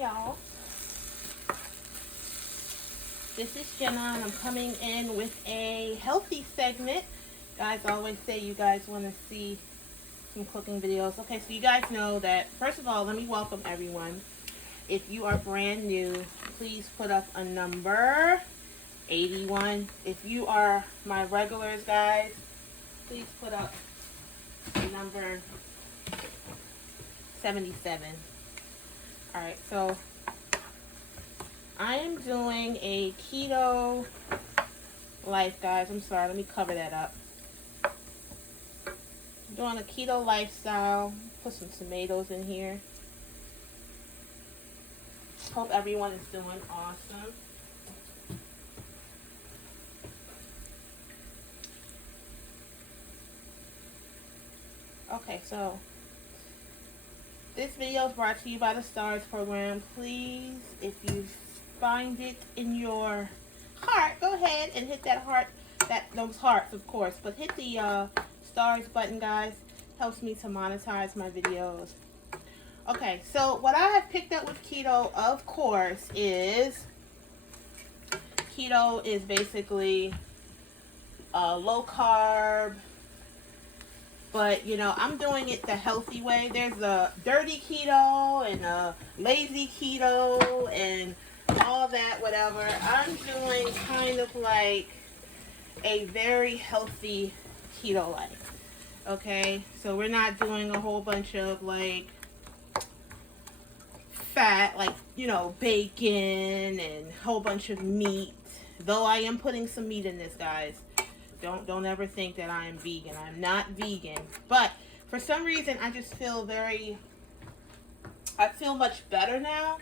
Hey y'all, this is Jenna and I'm coming in with a healthy segment. Guys always say you guys want to see some cooking videos. Okay, so you guys know that, first of all, let me welcome everyone. If you are brand new, please put up a number 81. If you are my regulars, guys, please put up a number 77. Alright, so I am doing a keto life, guys. I'm sorry, let me cover that up. I'm doing a keto lifestyle. Put some tomatoes in here. Hope everyone is doing awesome. Okay, so this video is brought to you by the STARS program. Please, if you find it in your heart, go ahead and hit that heart, those hearts, of course. But hit the STARS button, guys. Helps me to monetize my videos. Okay, so what I have picked up with keto, of course, is keto is basically low carb. But, you know, I'm doing it the healthy way. There's a dirty keto and a lazy keto and all that, whatever. I'm doing kind of like a very healthy keto life. Okay? So we're not doing a whole bunch of like fat, like, you know, bacon and a whole bunch of meat. Though I am putting some meat in this, guys. Don't ever think that I am vegan. I'm not vegan. But for some reason, I just feel I feel much better now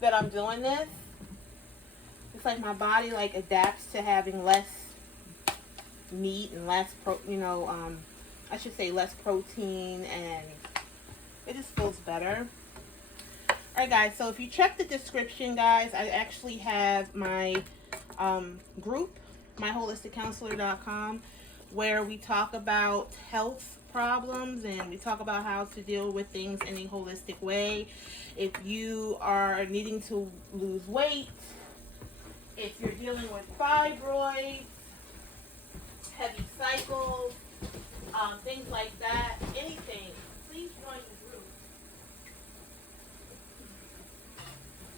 that I'm doing this. It's like my body like adapts to having less meat and less I should say less protein, and it just feels better. Alright guys, so if you check the description, guys, I actually have my group, myholisticcounselor.com, where we talk about health problems and we talk about how to deal with things in a holistic way. If you are needing to lose weight, if you're dealing with fibroids, heavy cycles, things like that, anything, please join the group.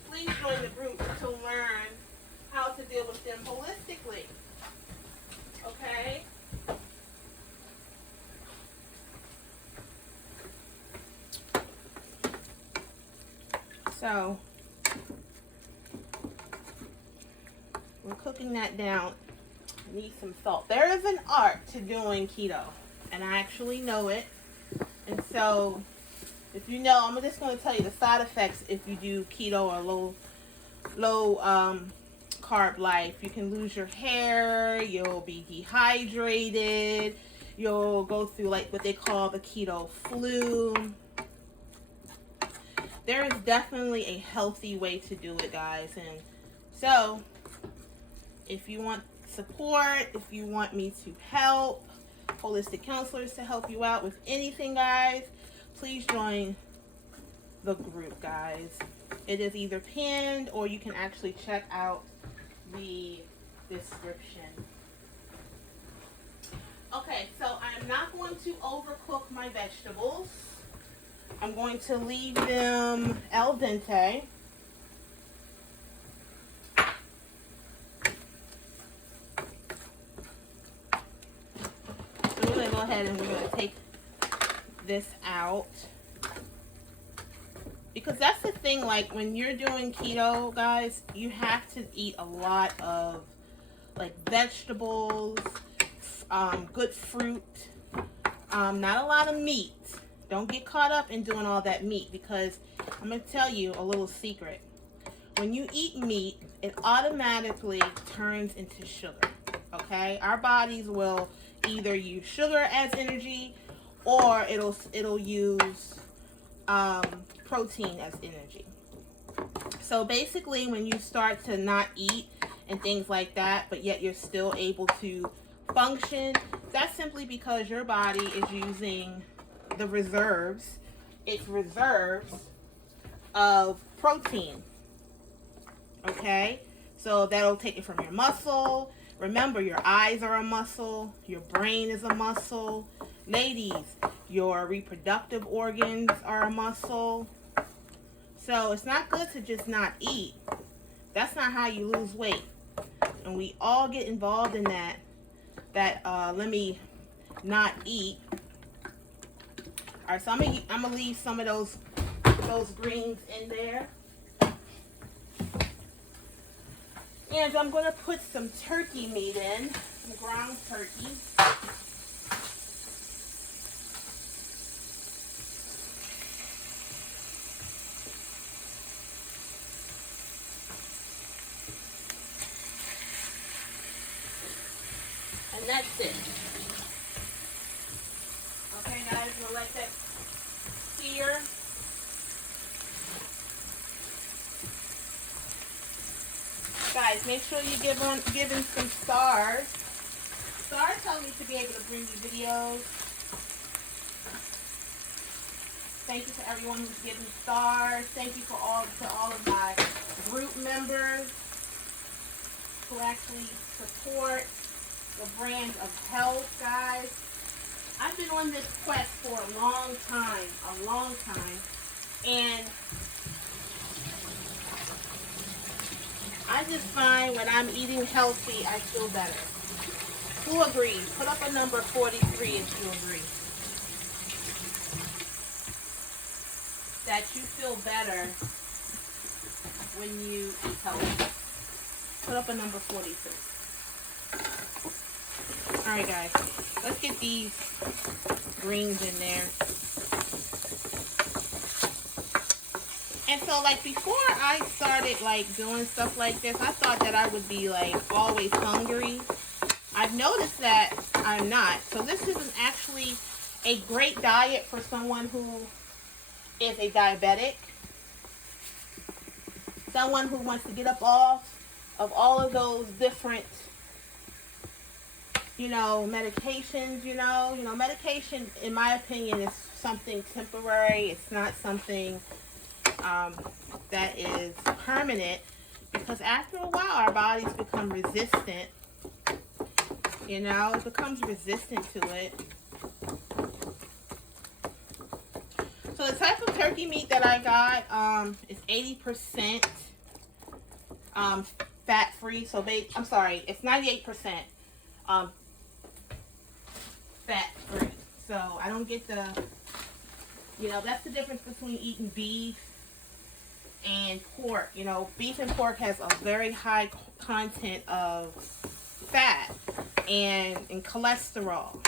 Please join the group to learn how to deal with them holistically. Okay? So, we're cooking that down. I need some salt. There is an art to doing keto, and I actually know it. And so, if you know, I'm just going to tell you the side effects if you do keto or low carb life. You can lose your hair, you'll be dehydrated, you'll go through like what they call the keto flu. There is definitely a healthy way to do it, guys. And so if you want support, if you want me to help holistic counselors to help you out with anything, guys, please join the group, guys. It is either pinned or you can actually check out the description. Okay, so I'm not going to overcook my vegetables. I'm going to leave them al dente. So we're going to go ahead and we're going to take this out. Because that's the thing, like when you're doing keto, guys, you have to eat a lot of like vegetables, good fruit, not a lot of meat. Don't get caught up in doing all that meat, because I'm going to tell you a little secret. When you eat meat, it automatically turns into sugar, okay? Our bodies will either use sugar as energy, or it'll use protein as energy. So basically, when you start to not eat and things like that, but yet you're still able to function, that's simply because your body is using the reserves, its reserves of protein. Okay, so that'll take it from your muscle. Remember, your eyes are a muscle, your brain is a muscle. Ladies, your reproductive organs are a muscle. So it's not good to just not eat. That's not how you lose weight. And we all get involved in that let me not eat. All right, so I'm gonna leave some of those greens in there. And I'm going to put some turkey meat in, some ground turkey. And that's it. Okay, guys, we'll let that sear. Guys, make sure you give him some stars. Stars help me to be able to bring you videos. Thank you to everyone who's giving stars. Thank you to all of my group members who actually support the brand of health, guys. I've been on this quest for a long time, and I just find when I'm eating healthy, I feel better. Who agrees? Put up a number 43 if you agree. That you feel better when you eat healthy. Put up a number 43. Alright, guys. Let's get these greens in there. And so, like, before I started, like, doing stuff like this, I thought that I would be, like, always hungry. I've noticed that I'm not. So this is actually a great diet for someone who is a diabetic. Someone who wants to get up off of all of those different, medications, medication, in my opinion, is something temporary. It's not something that is permanent, because after a while our bodies become resistant. It becomes resistant to it. So the type of turkey meat that I got is 80% fat free. So I'm sorry, it's 98% fat free. So I don't get that's the difference between eating beef and pork. Beef and pork has a very high content of fat and cholesterol.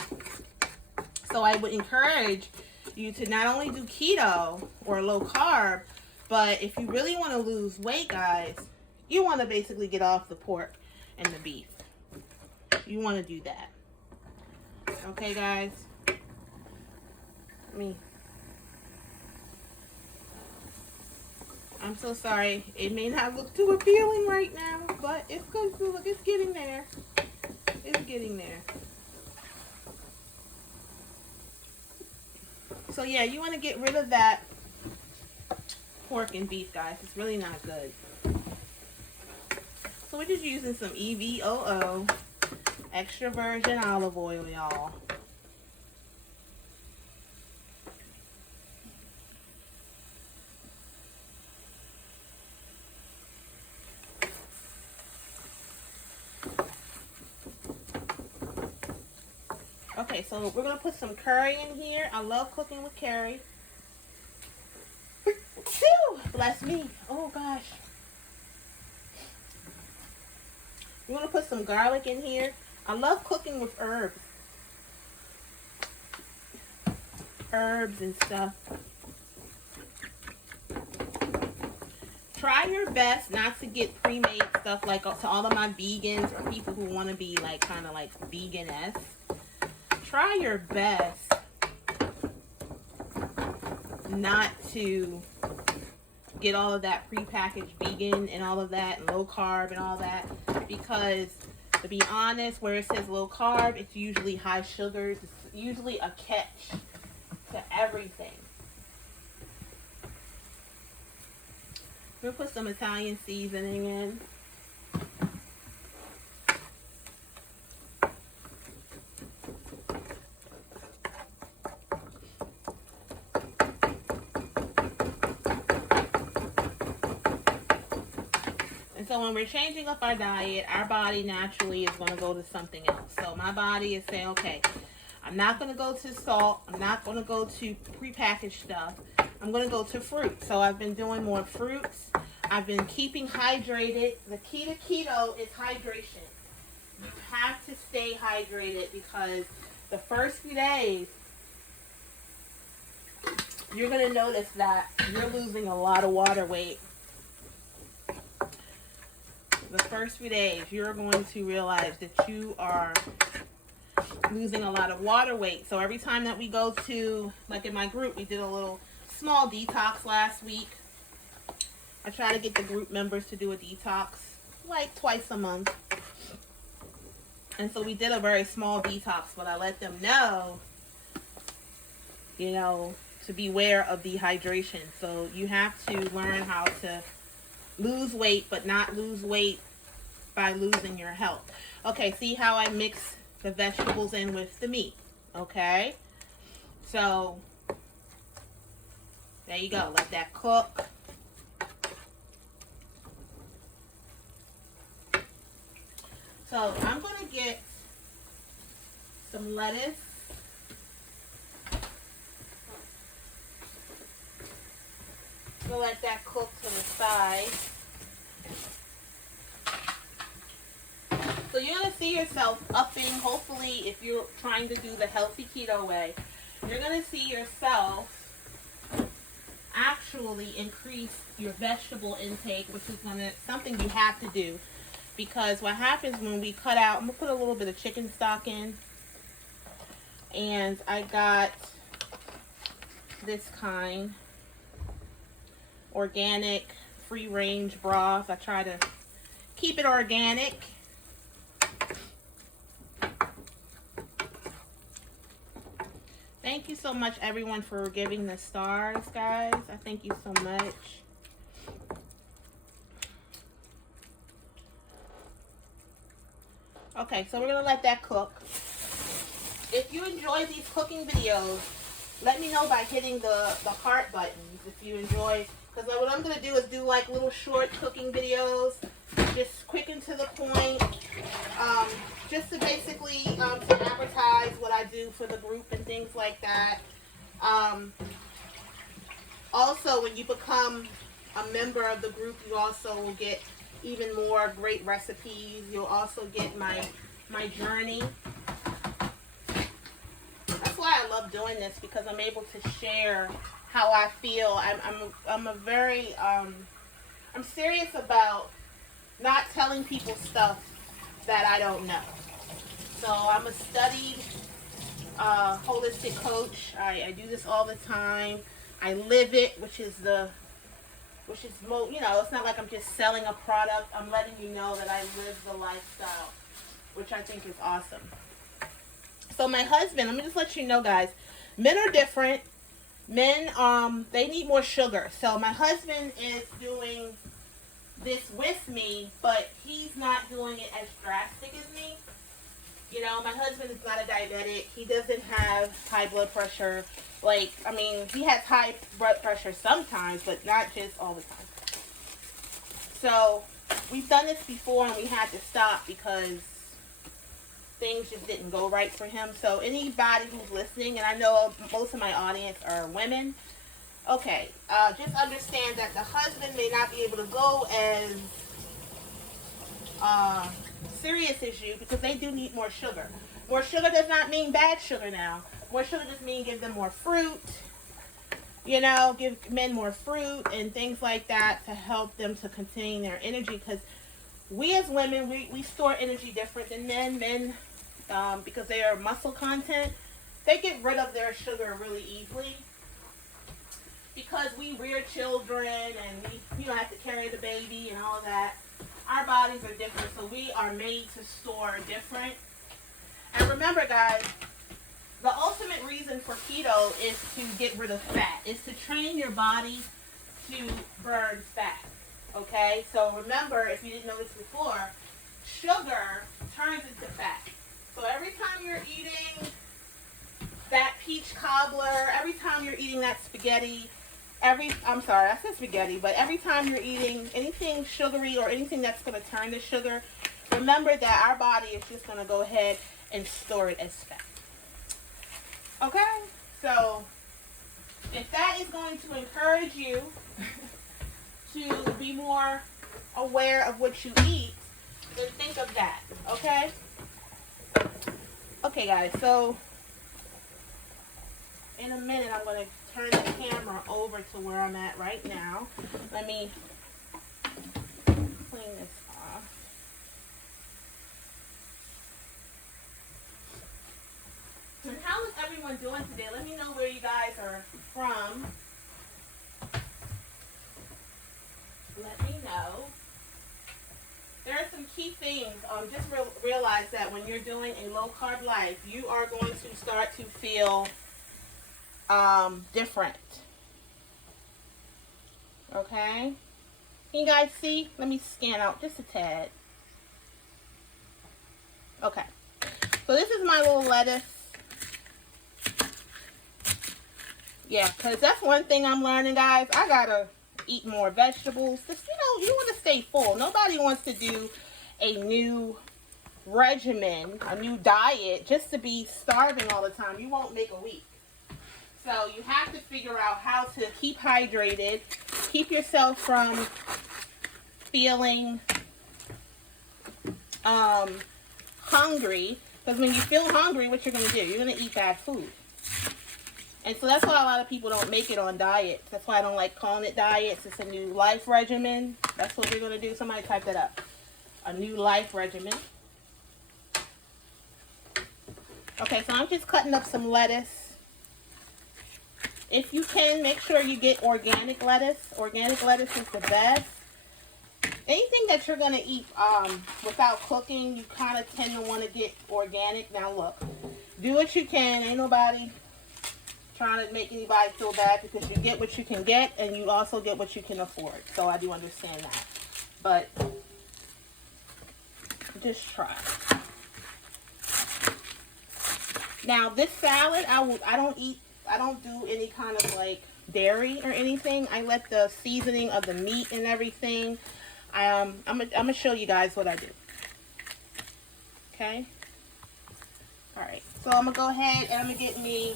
So I would encourage you to not only do keto or low carb, but if you really want to lose weight, guys, you want to basically get off the pork and the beef. You want to do that. Okay, guys? I'm so sorry. It may not look too appealing right now, but it's good. Look, it's getting there. It's getting there. So yeah, you want to get rid of that pork and beef, guys. It's really not good. So we're just using some EVOO extra virgin olive oil, y'all. Okay, so we're going to put some curry in here. I love cooking with curry. Phew, bless me. Oh, gosh. We're going to put some garlic in here. I love cooking with herbs. Herbs and stuff. Try your best not to get pre-made stuff, like to all of my vegans or people who want to be like kind of like vegan-esque. Try your best not to get all of that prepackaged vegan and all of that, and low carb and all that, because to be honest, where it says low carb, it's usually high sugars. It's usually a catch to everything. We'll put some Italian seasoning in. And so when we're changing up our diet, our body naturally is going to go to something else. So my body is saying, okay, I'm not going to go to salt. I'm not going to go to prepackaged stuff. I'm going to go to fruit. So I've been doing more fruits. I've been keeping hydrated. The key to keto is hydration. You have to stay hydrated because the first few days, you're going to notice that you're losing a lot of water weight. The first few days, you're going to realize that you are losing a lot of water weight. So every time that we go to, like in my group, we did a little small detox last week. I try to get the group members to do a detox like twice a month. And so we did a very small detox, but I let them know, you know, to beware of dehydration. So you have to learn how to lose weight, but not lose weight by losing your health. Okay, see how I mix the vegetables in with the meat. Okay, so there you go. Let that cook. So I'm going to get some lettuce. We'll let that cook to the side. So you're going to see yourself upping, hopefully, if you're trying to do the healthy keto way, you're going to see yourself actually increase your vegetable intake, which is something you have to do. Because what happens when we cut out, I'm going to put a little bit of chicken stock in. And I got this kind. Organic, free-range broth. I try to keep it organic. Thank you so much, everyone, for giving the stars, guys. I thank you so much. Okay, so we're going to let that cook. If you enjoy these cooking videos, let me know by hitting the heart buttons if you enjoy. Because what I'm going to do is do like little short cooking videos, just quick and to the point, just to basically to advertise what I do for the group and things like that. Also, when you become a member of the group, you also will get even more great recipes. You'll also get my journey. That's why I love doing this, because I'm able to share how I feel. I'm a very I'm serious about not telling people stuff that I don't know. So I'm a studied holistic coach. I do this all the time. I live it, which is you know, it's not like I'm just selling a product. I'm letting you know that I live the lifestyle, which I think is awesome. So my husband, let me just let you know, guys, men are different. Men, they need more sugar. So my husband is doing this with me, but he's not doing it as drastic as me. You know, my husband is not a diabetic. He doesn't have high blood pressure. Like, I mean, he has high blood pressure sometimes, but not just all the time. So we've done this before and we had to stop because things just didn't go right for him. So anybody who's listening, and I know most of my audience are women, okay, just understand that the husband may not be able to go as serious as you, because they do need more sugar. More sugar does not mean bad sugar now. More sugar just means give them more fruit, you know, give men more fruit and things like that to help them to contain their energy, because we as women, we store energy different than men. Men, because they are muscle content, they get rid of their sugar really easily. Because we rear children and we have to carry the baby and all that. Our bodies are different, so we are made to store different. And remember, guys, the ultimate reason for keto is to get rid of fat. Is to train your body to burn fat. Okay, so remember, if you didn't know this before, sugar turns into fat. So every time you're eating that peach cobbler, every time you're eating that spaghetti, I'm sorry, I said spaghetti, but every time you're eating anything sugary or anything that's going to turn to sugar, remember that our body is just going to go ahead and store it as fat. Okay, so if that is going to encourage you to be more aware of what you eat, then think of that, okay? Okay, guys, so in a minute, I'm going to turn the camera over to where I'm at right now. Let me clean this off. And how is everyone doing today? Let me know where you guys are from. Let me know. There are some key things. Just realize that when you're doing a low-carb life, you are going to start to feel different. Okay? Can you guys see? Let me scan out just a tad. Okay. So this is my little lettuce. Yeah, because that's one thing I'm learning, guys. I gotta eat more vegetables. Just, you want to stay full. Nobody wants to do a new regimen, a new diet, just to be starving all the time. You won't make a week. So you have to figure out how to keep hydrated, keep yourself from feeling hungry. Because when you feel hungry, what you're going to do? You're going to eat bad food. And so that's why a lot of people don't make it on diets. That's why I don't like calling it diets. It's a new life regimen. That's what we're going to do. Somebody type that up. A new life regimen. Okay, so I'm just cutting up some lettuce. If you can, make sure you get organic lettuce. Organic lettuce is the best. Anything that you're going to eat without cooking, you kind of tend to want to get organic. Now look, do what you can. Ain't nobody trying to make anybody feel bad, because you get what you can get and you also get what you can afford. So I do understand that. But just try. Now this salad, I don't do any kind of like dairy or anything. I let the seasoning of the meat and everything. I'm gonna show you guys what I do. Okay. All right. So I'm gonna go ahead and I'm gonna get me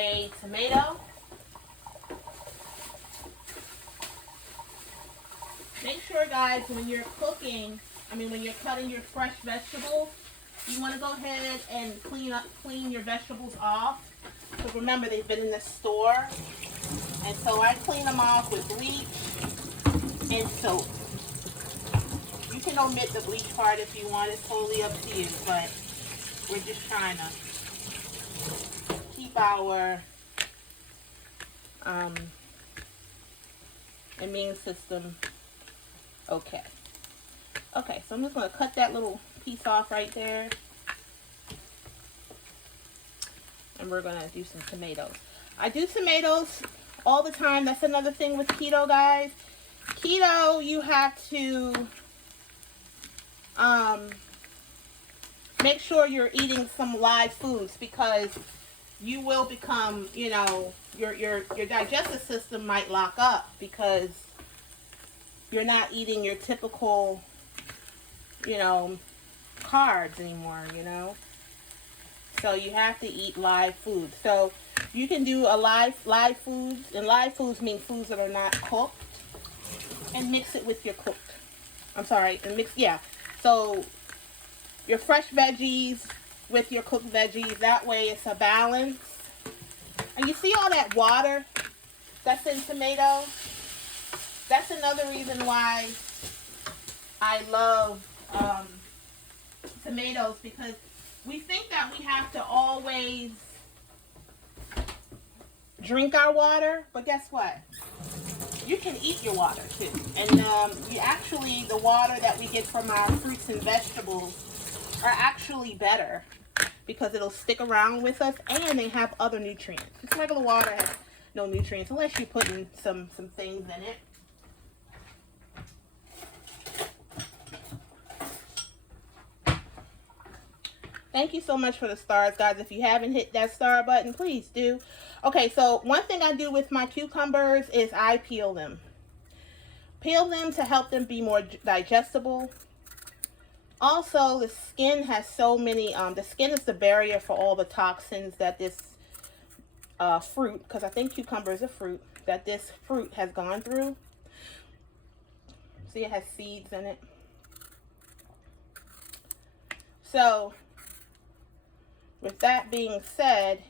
a tomato. Make sure, guys, when you're cooking, when you're cutting your fresh vegetables, you want to go ahead and clean your vegetables off. Because remember, they've been in the store. And so I clean them off with bleach and soap. You can omit the bleach part if you want. It's totally up to you. But we're just trying to keep our immune system okay. Okay, so I'm just going to cut that little piece off right there. And we're going to do some tomatoes. I do tomatoes all the time. That's another thing with keto, guys. Keto, you have to make sure you're eating some live foods, because you will become, your digestive system might lock up because you're not eating your typical, carbs anymore, So you have to eat live foods. So you can do a live foods, and live foods mean foods that are not cooked, and mix it with your cooked. So your fresh veggies with your cooked veggies. That way it's a balance. And you see all that water that's in tomato? That's another reason why I love tomatoes, because we think that we have to always drink our water, but guess what? You can eat your water too. And the water that we get from our fruits and vegetables are actually better, because it'll stick around with us, and they have other nutrients. This regular water has no nutrients unless you're putting some things in it. Thank you so much for the stars, guys. If you haven't hit that star button, please do. Okay, so one thing I do with my cucumbers is I peel them. Peel them to help them be more digestible. Also, the skin has so many, the skin is the barrier for all the toxins that this fruit, because I think cucumber is a fruit, that this fruit has gone through. See, it has seeds in it. So, with that being said,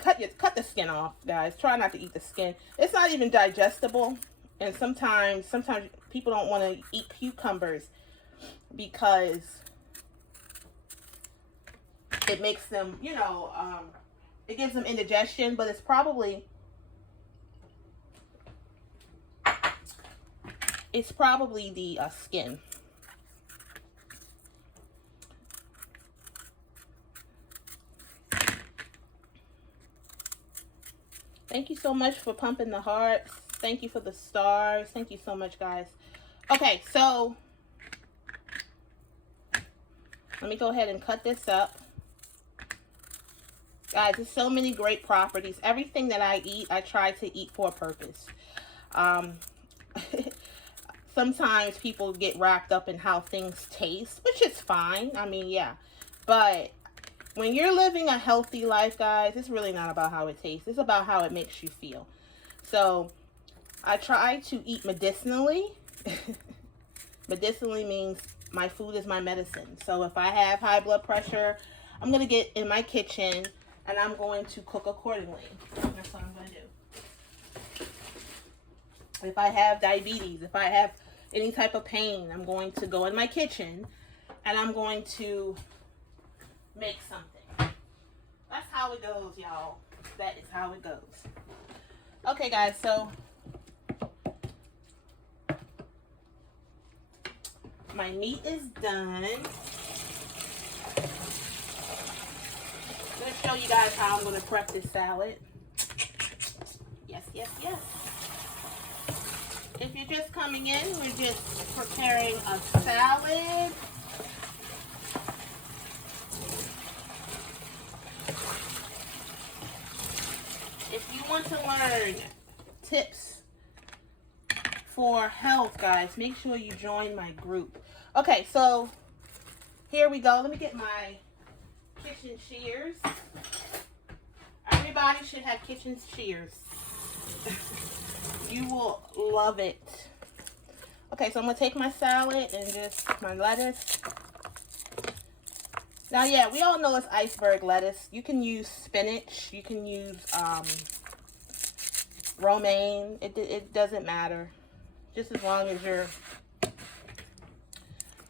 cut the skin off, guys. Try not to eat the skin. It's not even digestible, and sometimes people don't want to eat cucumbers because it makes them, you know, it gives them indigestion, but it's probably the skin. Thank you so much for pumping the hearts. Thank you for the stars. Thank you so much, guys. Okay, so let me go ahead and cut this up. Guys, there's so many great properties. Everything that I eat, I try to eat for a purpose. Sometimes people get wrapped up in how things taste, which is fine. I mean, yeah. But when you're living a healthy life, guys, it's really not about how it tastes. It's about how it makes you feel. So I try to eat medicinally. Medicinally means my food is my medicine. So if I have high blood pressure, I'm going to get in my kitchen and I'm going to cook accordingly. That's what I'm going to do. If I have diabetes, if I have any type of pain, I'm going to go in my kitchen and I'm going to make something. That's how it goes, y'all. That is how it goes. Okay, guys, so my meat is done. I'm going to show you guys how I'm going to prep this salad. Yes, yes, yes. If you're just coming in, we're just preparing a salad. If you want to learn tips for health, guys, make sure you join my group. Okay, so here we go. Let me get my kitchen shears. Everybody should have kitchen shears. You will love it. Okay, so I'm going to take my salad and just my lettuce. Now, yeah, we all know it's iceberg lettuce. You can use spinach. You can use romaine. It doesn't matter. Just as long as you're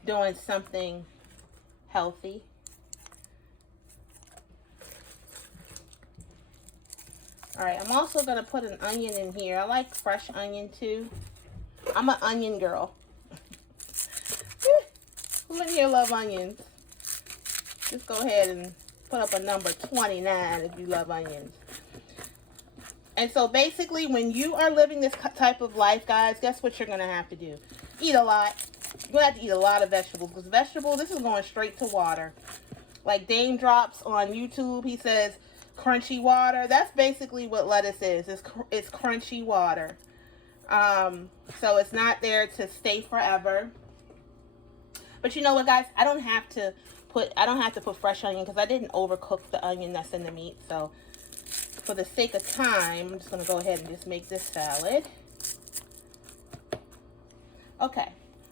doing something healthy. All right, I'm also going to put an onion in here. I like fresh onion too. I'm an onion girl. Who in here love onions? Just go ahead and put up a number 29 if you love onions. And so basically, when you are living this type of life, guys, guess what you're going to have to do? Eat a lot. You're going to have to eat a lot of vegetables. Because vegetables, this is going straight to water. Like Dame Drops on YouTube, he says, crunchy water. That's basically what lettuce is. It's crunchy water. So it's not there to stay forever. But you know what, guys? I don't have to put fresh onion because I didn't overcook the onion that's in the meat. So for the sake of time, I'm just going to go ahead and just make this salad. Okay.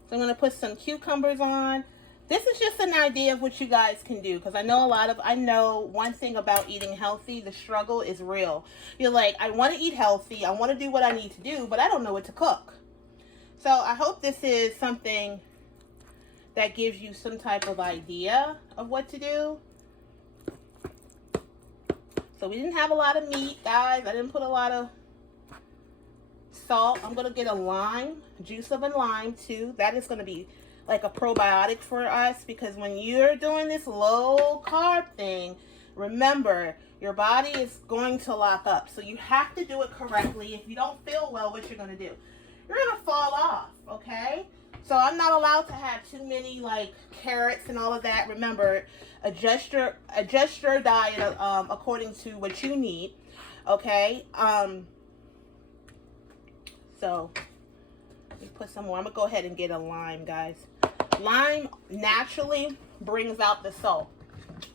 So I'm going to put some cucumbers on. This is just an idea of what you guys can do, because I know one thing about eating healthy, the struggle is real. You're like, I want to eat healthy, I want to do what I need to do, but I don't know what to cook. So I hope this is something that gives you some type of idea of what to do. So we didn't have a lot of meat, guys. I didn't put a lot of salt. I'm going to get a lime, juice of a lime too. That is going to be like a probiotic for us, because when you're doing this low carb thing, remember, your body is going to lock up. So you have to do it correctly. If you don't feel well, what you're going to do? You're going to fall off, okay? So I'm not allowed to have too many like carrots and all of that. Remember, adjust your diet according to what you need. Okay. So let me put some more. I'm gonna go ahead and get a lime, guys. Lime naturally brings out the salt.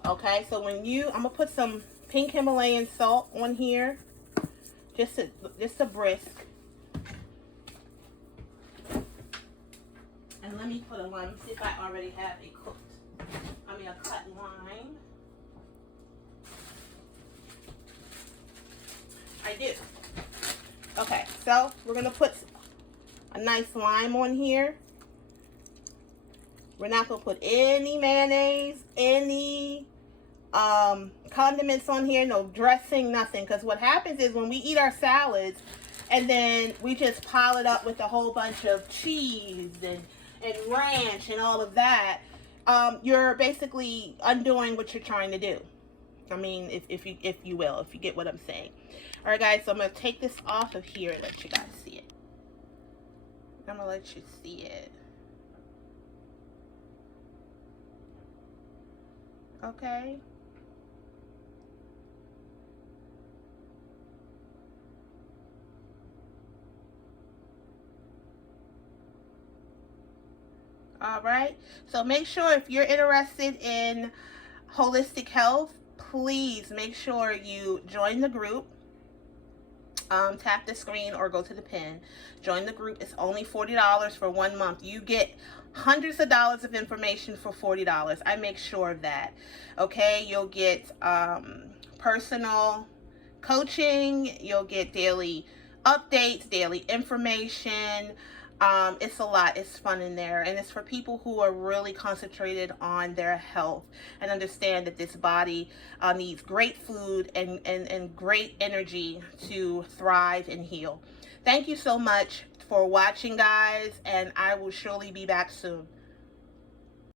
Okay, so when I'm gonna put some pink Himalayan salt on here, just a brisk. And let me put a lime. See if I already have a cut lime. I do. Okay, so we're gonna put a nice lime on here. We're not gonna put any mayonnaise, any condiments on here, no dressing, nothing. Because what happens is when we eat our salads and then we just pile it up with a whole bunch of cheese and ranch and all of that, you're basically undoing what you're trying to do. I mean, if you will, if you get what I'm saying. All right, guys, so I'm gonna take this off of here and let you guys see it. I'm gonna let you see it. Okay. All right. So make sure if you're interested in holistic health, please make sure you join the group. Tap the screen or go to the pin. Join the group. It's only $40 for 1 month. You get hundreds of dollars of information for $40. I make sure of that. Okay, you'll get personal coaching. You'll get daily updates, daily information. It's a lot. It's fun in there, and it's for people who are really concentrated on their health and understand that this body needs great food and great energy to thrive and heal. Thank you so much for watching, guys, and I will surely be back soon.